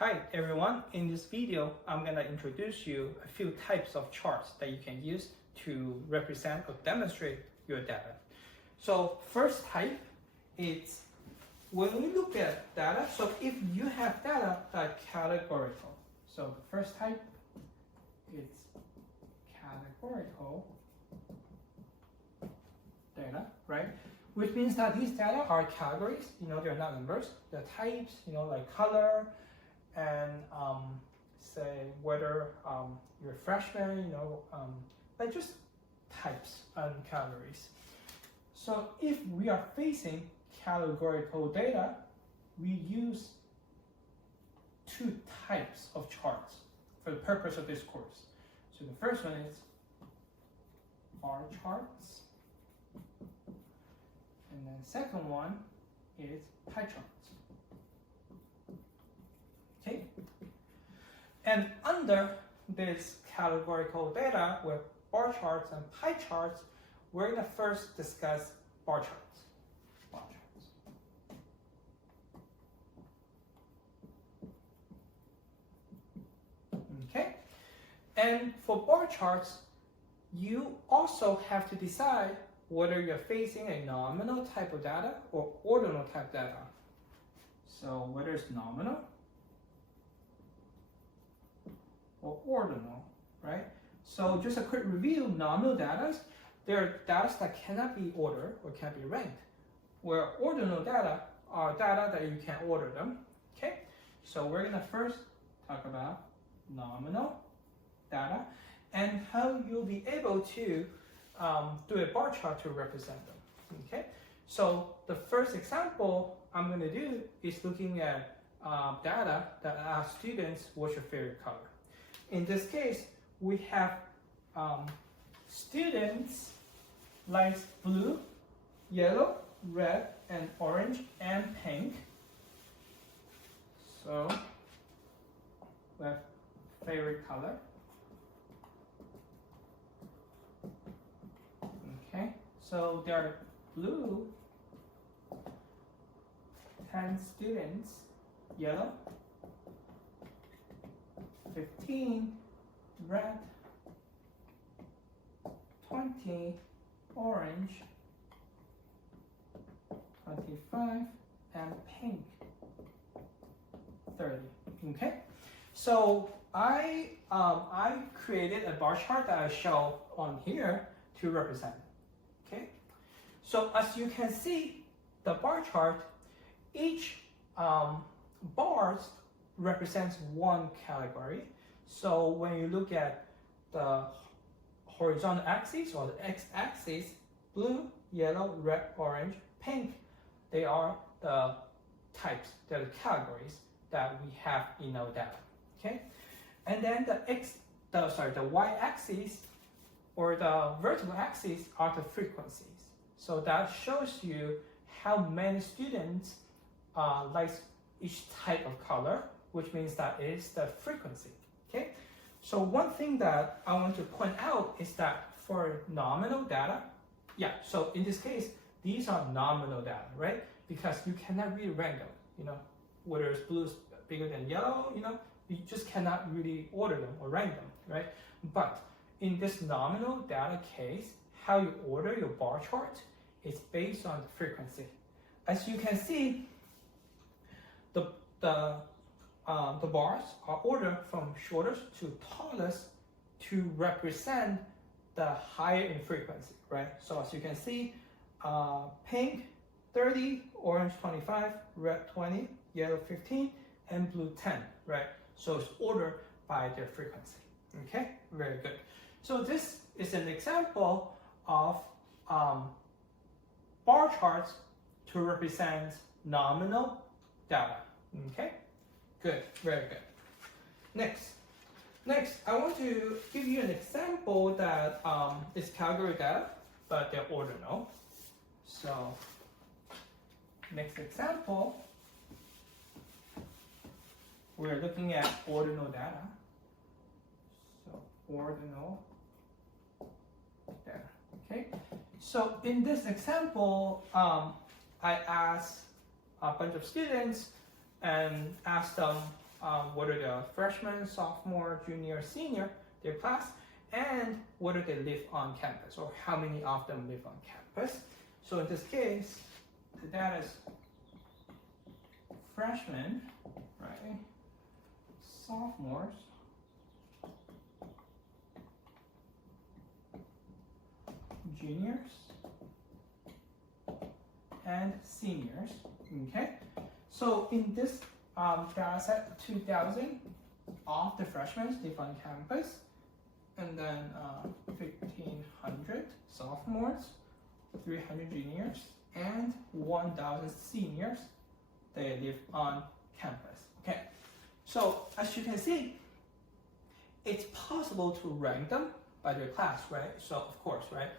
Hi everyone, in this video I'm going to introduce you a few types of charts that you can use to represent or demonstrate your data. So first type is when we look at data, so if you have data that are categorical. So the first type is categorical data, right? Which means that these data are categories, they're not numbers, they're types, like color, and say whether you're a freshman, like just types and categories. So if we are facing categorical data, we use two types of charts for the purpose of this course. So the first one is bar charts, and then the second one is pie charts. Okay, and under this categorical data with bar charts and pie charts, we're going to first discuss bar charts. Okay, and for bar charts, you also have to decide whether you're facing a nominal type of data or ordinal type data. So whether it's nominal or ordinal, right? So just a quick review, nominal data, they're data that cannot be ordered or can't be ranked, where ordinal data are data that you can order them, okay? So we're gonna first talk about nominal data and how you'll be able to do a bar chart to represent them, okay? So the first example I'm gonna do is looking at data that asks students what's your favorite color. In this case, we have students like blue, yellow, red, and orange, and pink. So we have favorite color. Okay, so there are blue, 10 students, yellow, 15, red, 20, orange, 25, and pink, 30. Okay, so I created a bar chart that I show on here to represent. Okay, so as you can see, the bar chart, each bars represents one category. So when you look at the horizontal axis or the x-axis, blue, yellow, red, orange, pink, they are the types, they're the categories that we have in our data. Okay, and then the y-axis or the vertical axis are the frequencies. So that shows you how many students like each type of color, which means that is the frequency. Okay, so one thing that I want to point out is that for nominal data, so in this case, these are nominal data, right? Because you cannot really rank them, whether it's blue is bigger than yellow, you just cannot really order them or rank them, right? But in this nominal data case, how you order your bar chart is based on the frequency. As you can see, the bars are ordered from shortest to tallest to represent the higher in frequency, right? So as you can see, pink 30, orange 25, red 20, yellow 15, and blue 10, right? So it's ordered by their frequency. Okay, very good. So this is an example of bar charts to represent nominal data. Okay, good, very good. Next, I want to give you an example that is category data, but they're ordinal. So next example, we're looking at ordinal data. So ordinal data. Okay. So in this example, I asked a bunch of students and asked them what are the freshmen, sophomore, junior, senior, their class, and whether they live on campus or how many of them live on campus. So in this case, the data is freshmen, right? Sophomores, juniors, and seniors. Okay. So in this data set, 2,000 of the freshmen live on campus, and then 1,500 sophomores, 300 juniors, and 1,000 seniors. They live on campus. Okay. So as you can see, it's possible to rank them by their class, right? So of course, right?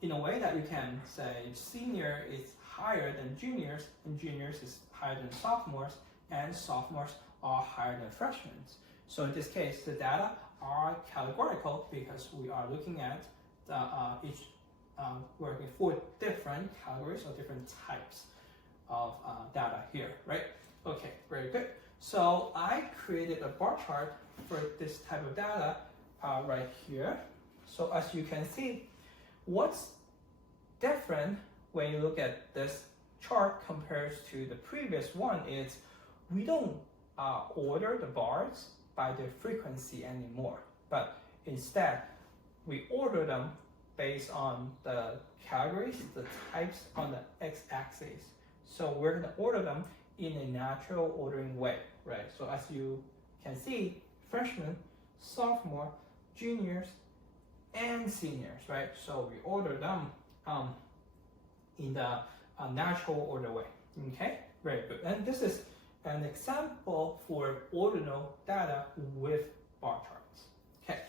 In a way that you can say senior is higher than juniors, and juniors is higher than sophomores, and sophomores are higher than freshmen. So in this case, the data are categorical because we are looking at the working for different categories or different types of data here, right? Okay, very good. So I created a bar chart for this type of data right here. So as you can see, what's different when you look at this chart compared to the previous one is we don't order the bars by their frequency anymore, but instead we order them based on the categories, the types on the x-axis. So we're going to order them in a natural ordering way, right? So as you can see, freshmen, sophomore, juniors, and seniors, right? So we order them in the natural order way. Okay, very good. And this is an example for ordinal data with bar charts. Okay,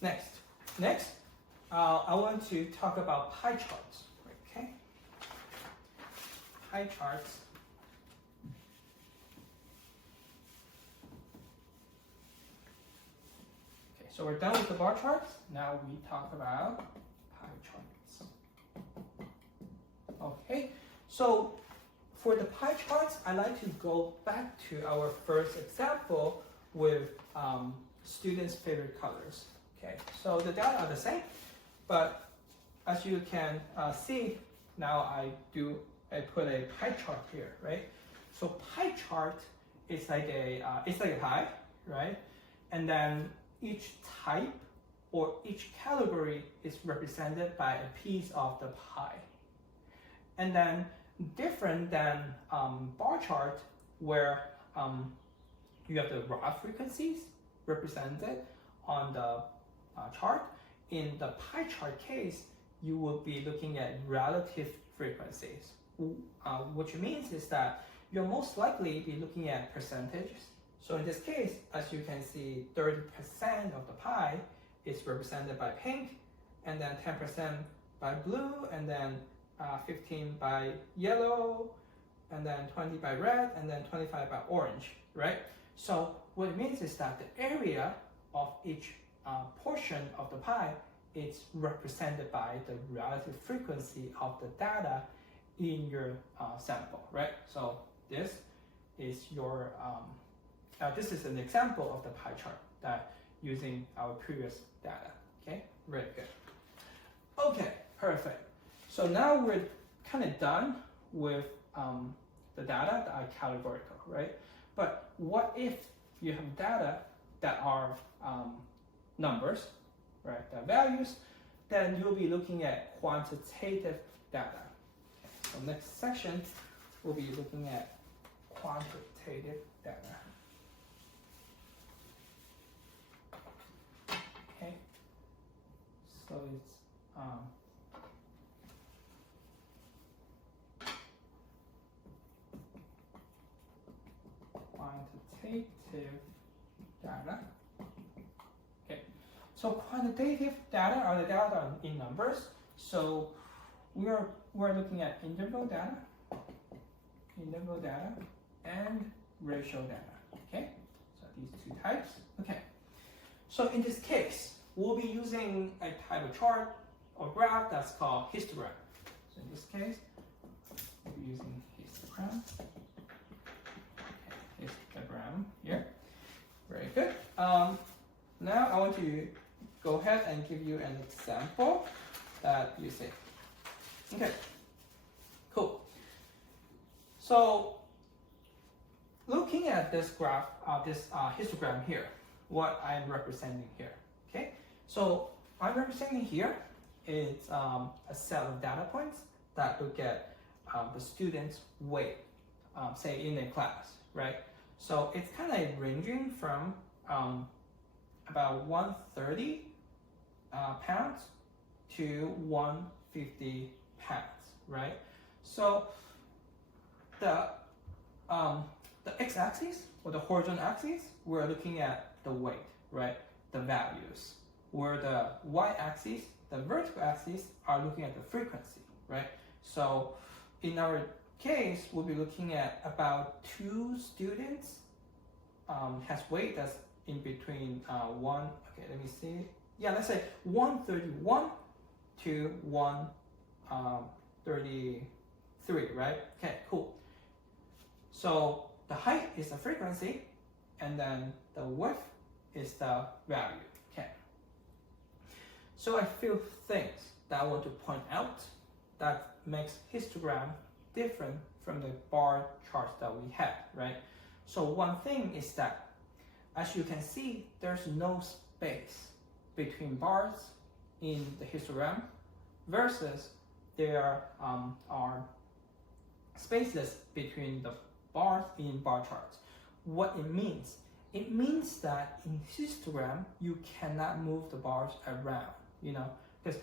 next, I want to talk about pie charts. Okay, pie charts. Okay, so we're done with the bar charts. Now we talk about pie charts. Okay, so for the pie charts, I like to go back to our first example with students' favorite colors. Okay, so the data are the same, but as you can see, now I put a pie chart here, right? So pie chart is like a pie, right? And then each type or each category is represented by a piece of the pie. And then different than bar chart where you have the raw frequencies represented on the chart. In the pie chart case, you will be looking at relative frequencies, which means is that you'll most likely be looking at percentages. So in this case, as you can see, 30% of the pie is represented by pink, and then 10% by blue, and then 15 by yellow, and then 20 by red, and then 25 by orange, right? So what it means is that the area of each portion of the pie is represented by the relative frequency of the data in your sample, right? So this is your this is an example of the pie chart that using our previous data. Okay, very good. Okay, perfect. So now we're kind of done with the data that are categorical, right? But what if you have data that are numbers, right? That values, then you'll be looking at quantitative data. Okay, so next section, we'll be looking at quantitative data. Okay, so it's quantitative data. Okay, so quantitative data are the data in numbers. So we're looking at interval data, and ratio data. Okay, so these two types. Okay, so in this case, we'll be using a type of chart or graph that's called histogram. So in this case, we'll be using histogram. Okay, histogram here. good. Now I want to go ahead and give you an example that you see. Okay, cool. So looking at this graph, this histogram here, what I'm representing here. Okay, so I'm representing here is a set of data points that look at the student's weight, say in a class, right? So it's kind of ranging from about 130 pounds to 150 pounds, right? So the x-axis or the horizontal axis, we're looking at the weight, right? The values. Where the y-axis, the vertical axis, are looking at the frequency, right? So in our case, we'll be looking at about 2 students has weight that's in between let's say 131 to 133, right? Okay, cool. So the height is the frequency, and then the width is the value. Okay. So a few things that I want to point out that makes histogram different from the bar charts that we had, right? So one thing is that, as you can see, there's no space between bars in the histogram versus there are spaces between the bars in bar charts. What it means? It means that in histogram, you cannot move the bars around, because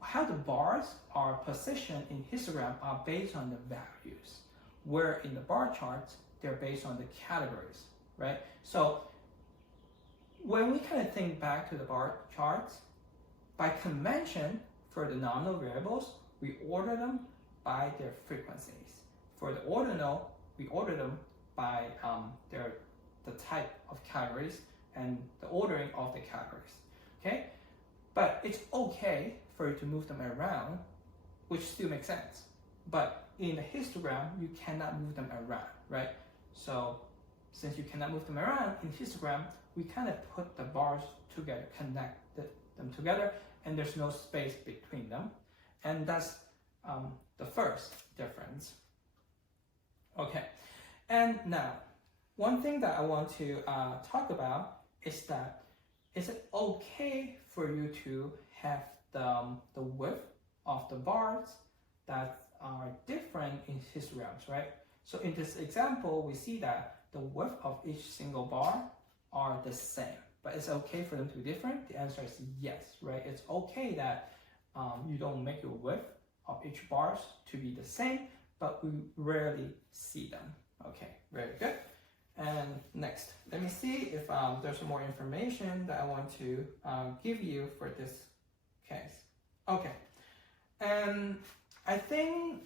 how the bars are positioned in histogram are based on the values, where in the bar charts, they're based on the categories, right? So when we kind of think back to the bar charts, by convention, for the nominal variables, we order them by their frequencies. For the ordinal, we order them by the type of categories and the ordering of the categories, okay? But it's okay for you to move them around, which still makes sense. But in the histogram, you cannot move them around, right? So since you cannot move them around in histogram, we kind of put the bars together, connect them together, and there's no space between them. And that's the first difference. Okay, and now, one thing that I want to talk about is that, is it okay for you to have the width of the bars that are different in histograms, right? So in this example, we see that the width of each single bar are the same, but it's okay for them to be different? The answer is yes, right? It's okay that you don't make your width of each bars to be the same, but we rarely see them. Okay, very good. And next, let me see if there's more information that I want to give you for this case. Okay, and I think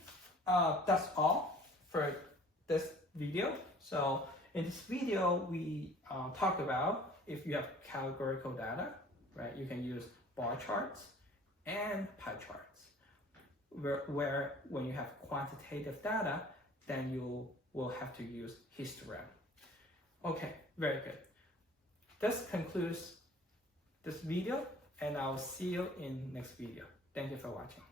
that's all for this video. So in this video, we talked about if you have categorical data, right? You can use bar charts and pie charts. Where when you have quantitative data, then you will have to use histogram. Okay, very good. This concludes this video, and I'll see you in next video. Thank you for watching.